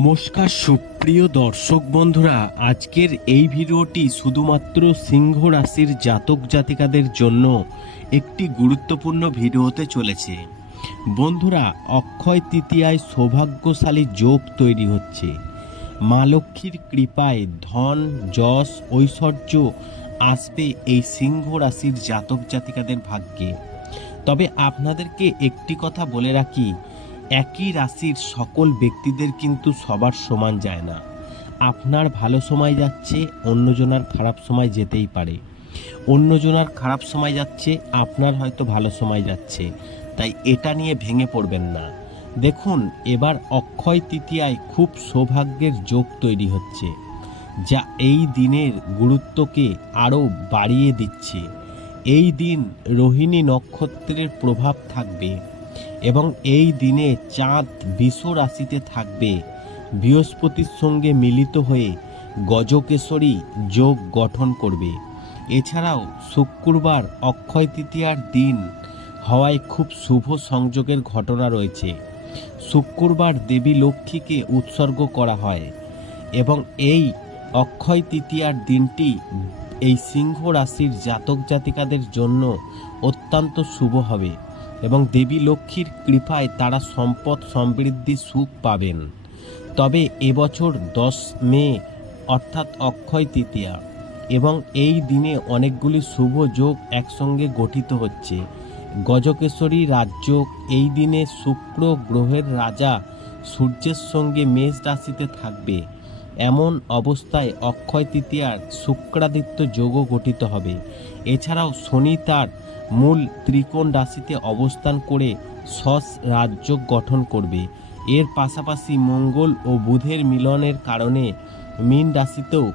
নমস্কার সুপ্রিয় দর্শক বন্ধুরা, আজকের এই ভিডিওটি শুধুমাত্র সিংহ রাশির জাতক জাতিকাদের জন্য একটি গুরুত্বপূর্ণ ভিডিও হতে চলেছে। বন্ধুরা, অক্ষয় তৃতীয়ায় সৌভাগ্যশালী যোগ তৈরি হচ্ছে। মা লক্ষ্মীর কৃপায় ধন, যশ, ঐশ্বর্য আসবে এই সিংহ রাশির জাতক জাতিকাদের ভাগ্যে। তবে আপনাদেরকে একটি কথা বলে রাখি একই রাশির সকল ব্যক্তিদের কিন্তু সবার সমান যায় না। আপনার ভালো সময় যাচ্ছে, অন্যজনার খারাপ সময় যেতেই পারে। অন্যজনার খারাপ সময় যাচ্ছে, আপনার হয়তো ভালো সময় যাচ্ছে। তাই এটা নিয়ে ভেঙে পড়বেন না। দেখুন, এবার অক্ষয় তৃতীয়ায় খুব সৌভাগ্যের যোগ তৈরি হচ্ছে, যা এই দিনের গুরুত্বকে আরও বাড়িয়ে দিচ্ছে। এই দিন রোহিণী নক্ষত্রের প্রভাব থাকবে। এবং এই দিনে চাঁদ বিষ রাশিতে থাকবে। বৃহস্পতির সঙ্গে মিলিত হয়ে গজকেশরী যোগ গঠন করবে। এছাড়াও শুক্রবার অক্ষয় তৃতীয়ার দিন হওয়ায় খুব শুভ সংযোগের ঘটনা রয়েছে। শুক্রবার দেবী লক্ষ্মীকে উৎসর্গ করা হয় এবং এই অক্ষয় তৃতীয়ার দিনটি এই সিংহ রাশির জাতক জাতিকাদের জন্য অত্যন্ত শুভ হবে। এবং দেবী লক্ষ্মীর কৃপায় তারা সম্পদ সমৃদ্ধি সুখ পাবেন। তবে এবছর দশ মে, অর্থাৎ অক্ষয় তৃতীয়া, এবং এই দিনে অনেকগুলি শুভ যোগ একসঙ্গে গঠিত হচ্ছে। গজকেশরী রাজ্য এই দিনে শুক্র গ্রহের রাজা সূর্যের সঙ্গে মেষ রাশিতে থাকবে। এমন অবস্থায় অক্ষয় তৃতীয়ার শুক্রাদিত্য যোগও গঠিত হবে। এছাড়াও শনি তার মূল ত্রিকোণ রাশিতে অবস্থান করে সস রাজ্য গঠন করবে। এর পাশাপাশি মঙ্গল ও বুধের মিলনের কারণে মীন রাশিতেও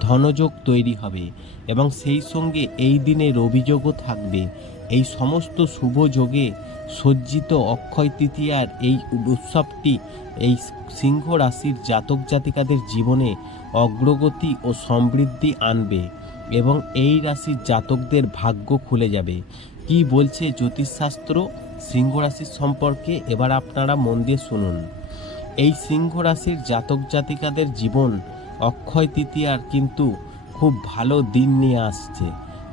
ধনযোগ তৈরি হবে এবং সেই সঙ্গে এই দিনে রবিযোগও থাকবে। এই সমস্ত শুভ যোগে সজ্জিত অক্ষয় তৃতীয়ার এই উৎসবটি এই সিংহ রাশির জাতক জাতিকাদের জীবনে অগ্রগতি ও সমৃদ্ধি আনবে। এবং এই রাশির জাতকদের ভাগ্য খুলে যাবে। কি বলছে জ্যোতিষশাস্ত্র? সিংহ রাশির সম্পর্কে এবার আপনারা মন দিয়ে শুনুন। এই সিংহ রাশির জাতক জাতিকাদের জীবন অক্ষয় তৃতীয়ার কিন্তু খুব ভালো দিন নিয়ে আসছে।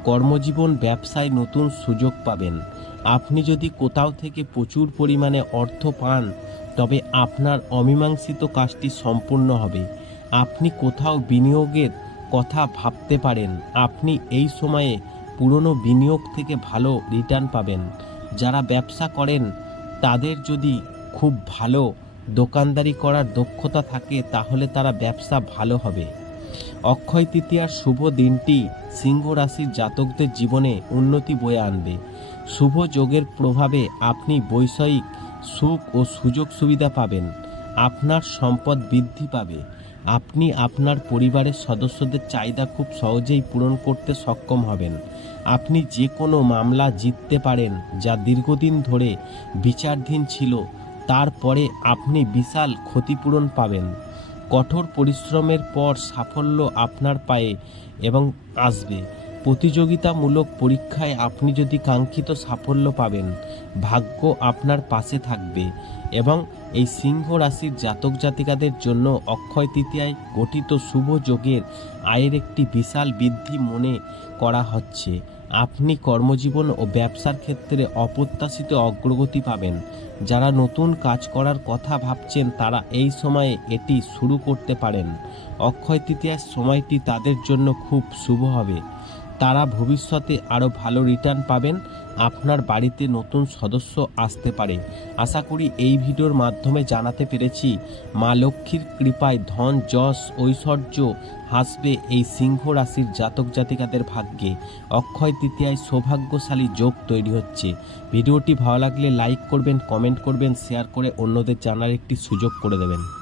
কর্মজীবন, ব্যবসায় নতুন সুযোগ পাবেন। আপনি যদি কোথাও থেকে প্রচুর পরিমাণে অর্থ পান, তবে আপনার অমীমাংসিত কাজটি সম্পূর্ণ হবে। আপনি কোথাও বিনিয়োগের কথা ভাবতে পারেন। আপনি এই সময়ে পুরনো বিনিয়োগ থেকে ভালো রিটার্ন পাবেন। যারা ব্যবসা করেন, তাদের যদি খুব ভালো দোকানদারি করার দক্ষতা থাকে, তাহলে তারা ব্যবসা ভালো হবে। অক্ষয় তৃতীয়ার শুভ দিনটি সিংহ রাশির জাতকদের জীবনে উন্নতি বয়ে আনবে। শুভ যোগের প্রভাবে আপনি বৈষয়িক সুখ ও সুযোগ সুবিধা পাবেন। আপনার সম্পদ বৃদ্ধি পাবে। আপনি আপনার পরিবারের সদস্যদের চাহিদা খুব সহজেই পূরণ করতে সক্ষম হবেন। আপনি যে কোনো মামলা জিততে পারেন যা দীর্ঘদিন ধরে বিচারধীন ছিল, তারপরে আপনি বিশাল ক্ষতিপূরণ পাবেন। কঠোর পরিশ্রমের পর সাফল্য আপনার পায়ে এবং আসবে। প্রতিযোগিতামূলক পরীক্ষায় আপনি যদি কাঙ্ক্ষিত সাফল্য পাবেন, ভাগ্য আপনার পাশে থাকবে এবং এই সিংহ রাশির জাতক জাতিকাদের জন্য অক্ষয় তৃতীয়ায় গঠিত শুভ যোগের আয়ের একটি বিশাল বৃদ্ধি মনে করা হচ্ছে। আপনি কর্মজীবন ও ব্যবসার ক্ষেত্রে অপ্রত্যাশিত অগ্রগতি পাবেন। যারা নতুন কাজ করার কথা ভাবছেন, তারা এই সময়ে এটি শুরু করতে পারেন। অক্ষয় তৃতীয়ার সময়টি তাদের জন্য খুব শুভ হবে। তারা ভবিষ্যতে আরও ভালো রিটার্ন পাবেন। আপনার বাড়িতে নতুন সদস্য আসতে পারে। আশা করি এই ভিডিওর মাধ্যমে জানাতে পেরেছি, মা লক্ষ্মীর কৃপায় ধন, যশ, ঐশ্বর্য হাসবে এই সিংহ রাশির জাতক জাতিকাদের ভাগ্যে। অক্ষয় তৃতীয়ায় সৌভাগ্যশালী যোগ তৈরি হচ্ছে। ভিডিওটি ভালো লাগলে লাইক করবেন কমেন্ট করবেন শেয়ার করে অন্যদের জানার একটি সুযোগ করে দেবেন।